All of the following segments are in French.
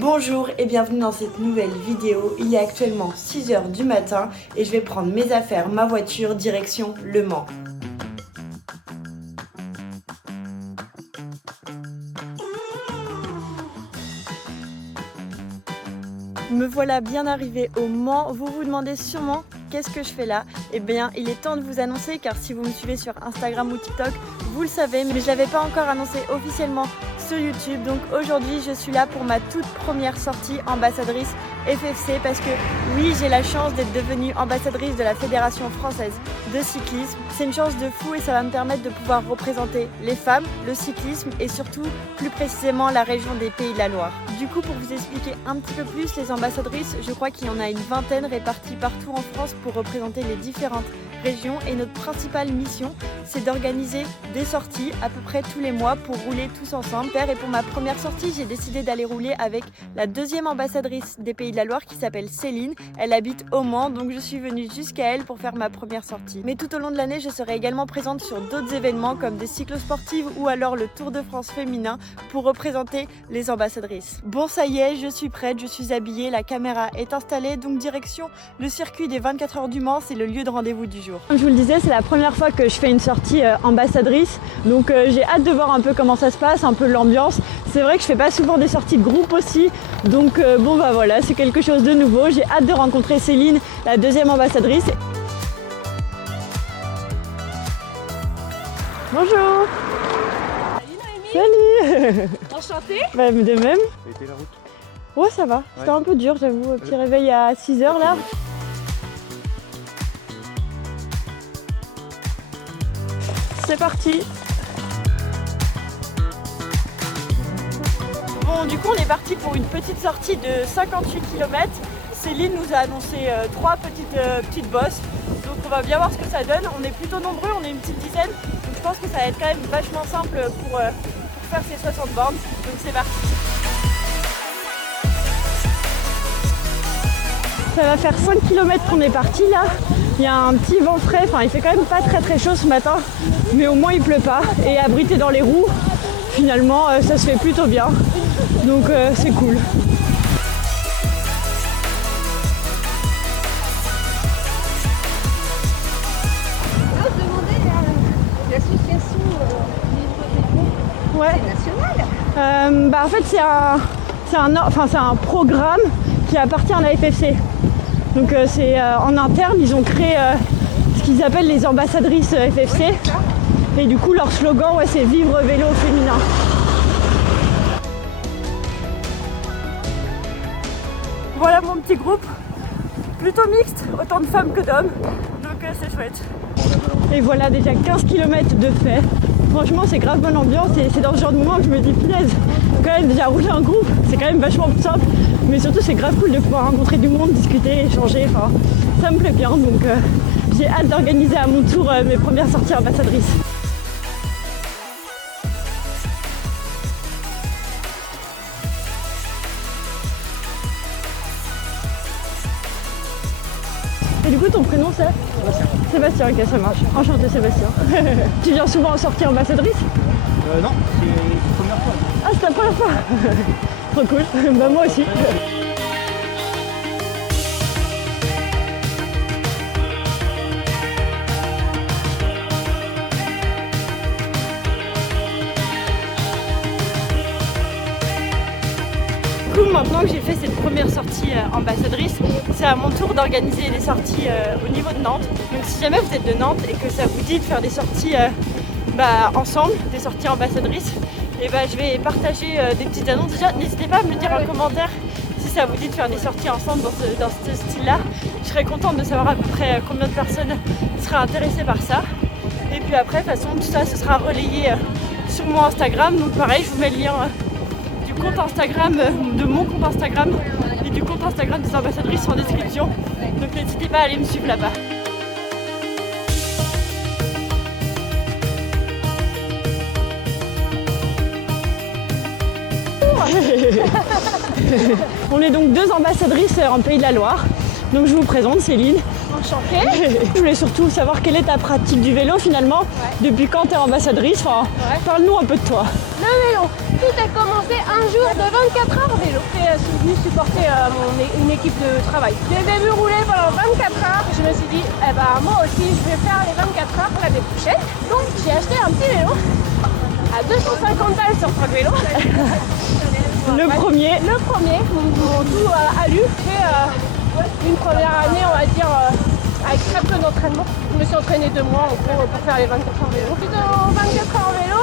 Bonjour et bienvenue dans cette nouvelle vidéo. Il est actuellement 6h du matin et je vais prendre mes affaires, ma voiture, direction Le Mans. Me voilà bien arrivée au Mans. Vous vous demandez sûrement qu'est-ce que je fais là? Eh bien, il est temps de vous annoncer car si vous me suivez sur Instagram ou TikTok, vous le savez, mais je ne l'avais pas encore annoncé officiellement sur YouTube. Donc aujourd'hui, je suis là pour ma toute première sortie ambassadrice FFC parce que oui, j'ai la chance d'être devenue ambassadrice de la Fédération française de cyclisme. C'est une chance de fou et ça va me permettre de pouvoir représenter les femmes, le cyclisme et surtout plus précisément la région des Pays de la Loire. Du coup, pour vous expliquer un petit peu plus les ambassadrices, je crois qu'il y en a une vingtaine réparties partout en France pour représenter les différentes régions et notre principale mission, c'est d'organiser des sorties à peu près tous les mois pour rouler tous ensemble. Et pour ma première sortie, j'ai décidé d'aller rouler avec la deuxième ambassadrice des Pays de la Loire qui s'appelle Céline. Elle habite au Mans, donc je suis venue jusqu'à elle pour faire ma première sortie. Mais tout au long de l'année, je serai également présente sur d'autres événements comme des cyclosportives ou alors le Tour de France féminin pour représenter les ambassadrices. Bon, ça y est, je suis prête, je suis habillée, la caméra est installée, donc direction le circuit des 24 heures du Mans, c'est le lieu de rendez-vous du jour. Comme je vous le disais, c'est la première fois que je fais une sortie ambassadrice, donc j'ai hâte de voir un peu comment ça se passe, un peu l'ambiance. C'est vrai que je fais pas souvent des sorties de groupe aussi, donc bon bah voilà, c'est quelque chose de nouveau. J'ai hâte de rencontrer Céline, la deuxième ambassadrice. Bonjour. Salut Noémie. Salut. Enchantée. Bah, de même. Ça a été la route? Ouais, ça va. C'était un peu dur, j'avoue. Petit réveil à 6h là. C'est parti. Bon, du coup, on est parti pour une petite sortie de 58 km. Céline nous a annoncé 3 petites bosses. Donc on va bien voir ce que ça donne. On est plutôt nombreux, on est une petite dizaine. Donc je pense que ça va être quand même vachement simple pour faire ces 60 bornes. Donc c'est parti. Ça va faire 5 km qu'on est parti là. Il y a un petit vent frais, enfin il fait quand même pas très chaud ce matin, mais au moins il pleut pas. Et abrité dans les roues, finalement ça se fait plutôt bien. Donc c'est cool. On se demandait l'association Ouais. c'est national. En fait c'est un programme qui appartient à la FFC. Donc c'est en interne, ils ont créé ce qu'ils appellent les ambassadrices FFC. Et du coup leur slogan c'est vivre vélo féminin. Voilà mon petit groupe, plutôt mixte, autant de femmes que d'hommes, donc c'est chouette. Et voilà déjà 15 km de fait. Franchement c'est grave bonne ambiance et c'est dans ce genre de moment que je me dis punaise, quand même déjà rouler en groupe, c'est quand même vachement simple, mais surtout c'est grave cool de pouvoir rencontrer du monde, discuter, échanger, enfin ça me plaît bien, donc j'ai hâte d'organiser à mon tour mes premières sorties ambassadrices. Et du coup ton prénom c'est Sébastien. Sébastien, ok ça marche. Enchanté Sébastien. Tu viens souvent en sortie ambassadrice? Non, c'est la première fois. Ah c'est la première fois. Trop cool, bah moi aussi. Maintenant que j'ai fait cette première sortie ambassadrice, c'est à mon tour d'organiser des sorties au niveau de Nantes. Donc si jamais vous êtes de Nantes et que ça vous dit de faire des sorties ensemble, des sorties ambassadrices, et je vais partager des petites annonces. Déjà, n'hésitez pas à me le dire en commentaire si ça vous dit de faire des sorties ensemble dans ce style-là. Je serais contente de savoir à peu près combien de personnes seraient intéressées par ça. Et puis après, de toute façon, tout ça, ce sera relayé sur mon Instagram. Donc pareil, je vous mets le lien compte Instagram, de mon compte Instagram et du compte Instagram des ambassadrices en description. Donc n'hésitez pas à aller me suivre là-bas. On est donc 2 ambassadrices en Pays de la Loire. Donc je vous présente Céline. Enchantée. Je voulais surtout savoir quelle est ta pratique du vélo finalement. Ouais. Depuis quand tu es ambassadrice, parle-nous un peu de toi. Le vélo. Tout a commencé un jour de 24 heures vélo. C'est supporter une équipe de travail. Je les ai vus rouler pendant 24 heures. Je me suis dit, eh ben, moi aussi, je vais faire les 24 heures l'année prochaine. Donc, j'ai acheté un petit vélo à 250 balles sur Troc Vélo. Le premier. Mon tout alu. J'ai une première année, on va dire, avec très peu d'entraînement. Je me suis entraînée 2 mois en gros pour faire les 24 heures vélo. Suite aux 24 heures vélo,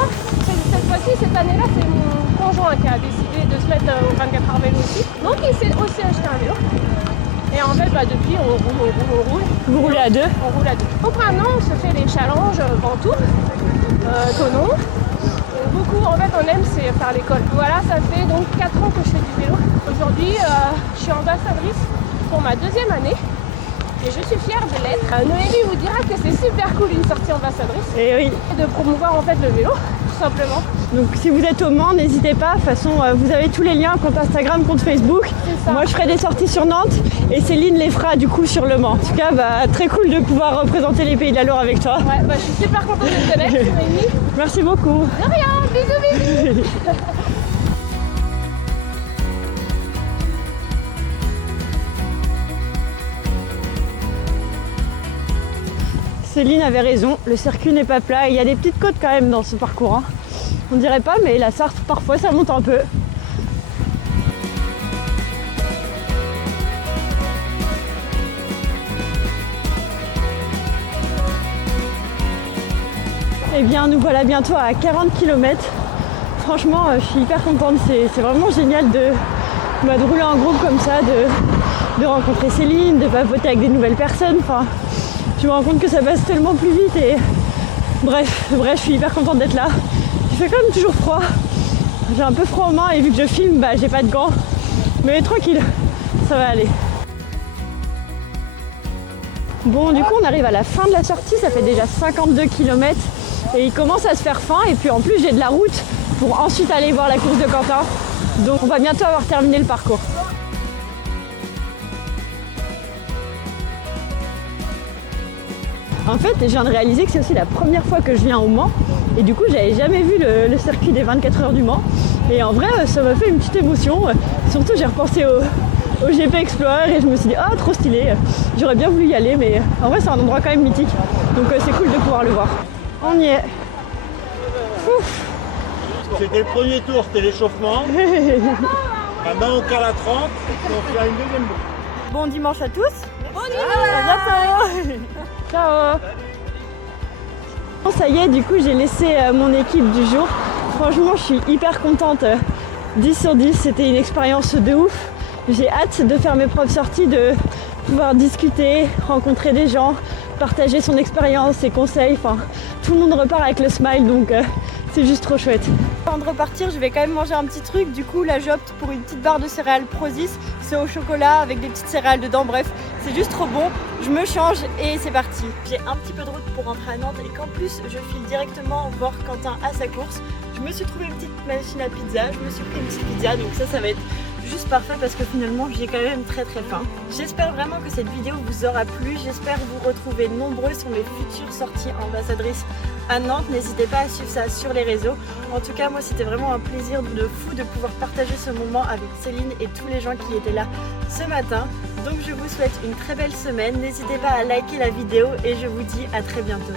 cette fois-ci, cette année-là, c'est mon conjoint qui a décidé de se mettre aux 24 heures vélo aussi. Donc il s'est aussi acheté un vélo. Et en fait, depuis, on roule. Vous roulez à 2? On roule à 2. Donc maintenant, on se fait les challenges Ventoux, Thonon. Beaucoup, en fait, on aime, c'est faire l'école. Voilà, ça fait donc 4 ans que je fais du vélo. Aujourd'hui, je suis ambassadrice pour ma 2e année. Et je suis fière de l'être. Noémie vous dira que c'est super cool une sortie ambassadrice. Et oui. Et de promouvoir en fait le vélo, tout simplement. Donc si vous êtes au Mans, n'hésitez pas. De toute façon, vous avez tous les liens, compte Instagram, compte Facebook. Moi, je ferai des sorties sur Nantes et Céline les fera du coup sur le Mans. En tout cas, très cool de pouvoir représenter les Pays de la Loire avec toi. Ouais, je suis super contente de te connaître, Noémie. Merci beaucoup. De rien, bisous. Céline avait raison, le circuit n'est pas plat. Il y a des petites côtes quand même dans ce parcours. Hein. On dirait pas, mais la Sarthe, parfois, ça monte un peu. Eh bien, nous voilà bientôt à 40 km. Franchement, je suis hyper contente. C'est vraiment génial de rouler en groupe comme ça, de rencontrer Céline, de papoter avec des nouvelles personnes. Enfin, je me rends compte que ça passe tellement plus vite et bref, je suis hyper contente d'être là. Il fait quand même toujours froid. J'ai un peu froid aux mains et vu que je filme, j'ai pas de gants. Mais tranquille, ça va aller. Bon, du coup, on arrive à la fin de la sortie. Ça fait déjà 52 km et il commence à se faire faim. Et puis en plus, j'ai de la route pour ensuite aller voir la course de Quentin. Donc on va bientôt avoir terminé le parcours. En fait, je viens de réaliser que c'est aussi la première fois que je viens au Mans. Et du coup, j'avais jamais vu le circuit des 24 heures du Mans. Et en vrai, ça m'a fait une petite émotion. Surtout, j'ai repensé au GP Explorer et je me suis dit, ah, trop stylé. J'aurais bien voulu y aller, mais en vrai, c'est un endroit quand même mythique. Donc c'est cool de pouvoir le voir. On y est. Ouf. C'était le premier tour, c'était l'échauffement. Maintenant, on cale à 30 et on fait une deuxième boucle. Bon dimanche à tous. Bon dimanche. À bientôt. Ciao. Bon, ça y est, du coup, j'ai laissé mon équipe du jour. Franchement, je suis hyper contente. 10 sur 10, c'était une expérience de ouf. J'ai hâte de faire mes propres sorties, de pouvoir discuter, rencontrer des gens, partager son expérience, ses conseils. Enfin, tout le monde repart avec le smile, donc c'est juste trop chouette. Avant de repartir, je vais quand même manger un petit truc. Du coup, là, j'opte pour une petite barre de céréales Prozis. C'est au chocolat avec des petites céréales dedans. Bref, c'est juste trop bon. Je me change et c'est parti. J'ai un petit peu de route pour rentrer à Nantes et qu'en plus, je file directement voir Quentin à sa course. Je me suis trouvé une petite machine à pizza. Je me suis pris une petite pizza, donc ça va être juste parfait parce que finalement j'ai quand même très faim. J'espère vraiment que cette vidéo vous aura plu. J'espère vous retrouver nombreux sur mes futures sorties ambassadrices à Nantes. N'hésitez pas à suivre ça sur les réseaux. En tout cas, moi c'était vraiment un plaisir de fou de pouvoir partager ce moment avec Céline et tous les gens qui étaient là ce matin. Donc je vous souhaite une très belle semaine. N'hésitez pas à liker la vidéo et je vous dis à très bientôt.